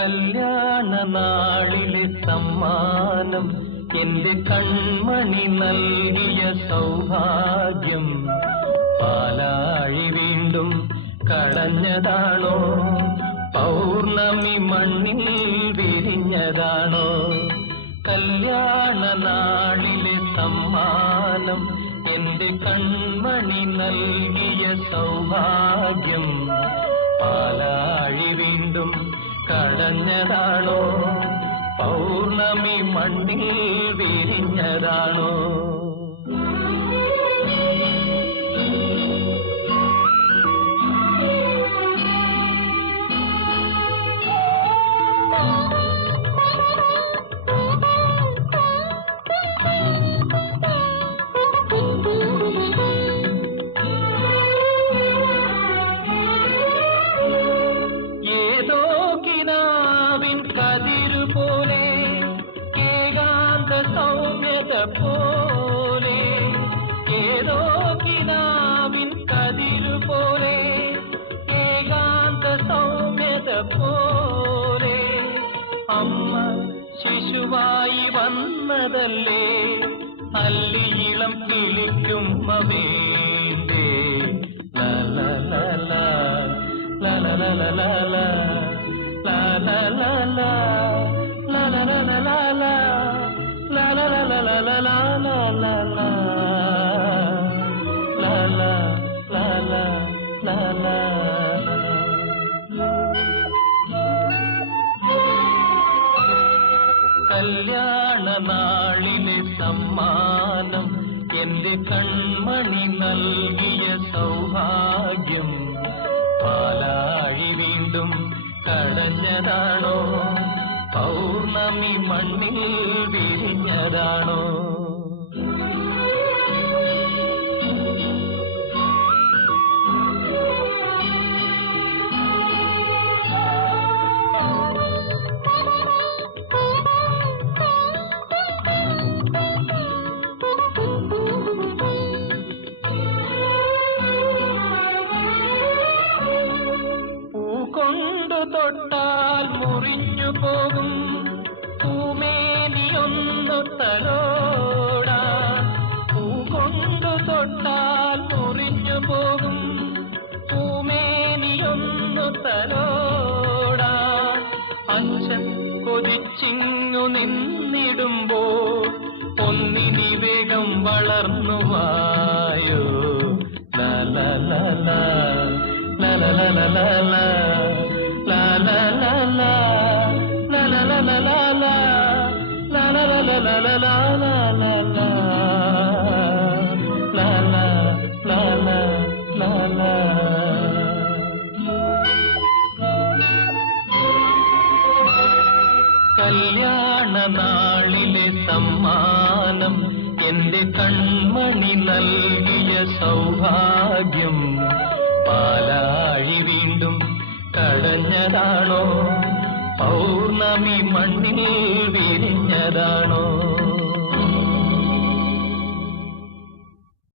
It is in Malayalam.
കല്യാണ നാളിലെ സമ്മാനം എന്റെ കൺമണി നൽകിയ സൗഭാഗ്യം പാലാഴി വീണ്ടും കടഞ്ഞതാണോ, പൗർണമി മണ്ണിൽ വിരിഞ്ഞതാണോ? കല്യാണ നാളിലെ സമ്മാനം എന്റെ കൺമണി നൽകിയ സൗഭാഗ്യം പാലാഴി വീണ്ടും കടഞ്ഞതാണോ, പൗർണമി മണ്ണിൽ വിരിഞ്ഞതാണോ? പോലെ ഏതോ കിനാവിൻ കതിരുപോലെ ഏകാന്ത സൗമ്യത പോലെ അമ്മ ശിശുവായി വന്നതല്ലേ, അല്ലിയിളം കിളിക്കുമ്മ വേണ്ടേ? ലലലല ലലലല ലലലല ലലലല la la la la la la la la la la la la la la la la. കല്യാണ നാളിലെ സമ്മാനം എന്റെ കൺമണി നൽകിയ സൗഭാഗ്യം പാലാഴി വീണ്ടും കടഞ്ഞതാണോ, പൗർണമി മണ്ണിൽ വിരിഞ്ഞതാണോ? പൂകൊണ്ടു തൊട്ടാൽ മുറിഞ്ഞു പോകും പൂമേനിയൊന്നു തലോടാൻ, പൂകൊണ്ടു തൊട്ടാൽ മുറിഞ്ഞു പോകും പൂമേനിയൊന്നു തലോടാൻ. അച്ഛൻ കൊതിച്ചിങ്ങു നിന്നിടുമ്പോൾ ഒന്നിനി വേഗം വളർന്നുവായോ? ലലലല ലലലല ലലലല കല്യാണ നാളിലെ സമ്മാനം എന്റെ കൺമണി നൽകിയ സൗഭാഗ്യം പാലാഴി വീണ്ടും കടഞ്ഞതാണോ, പൗർണമി മണ്ണിൽ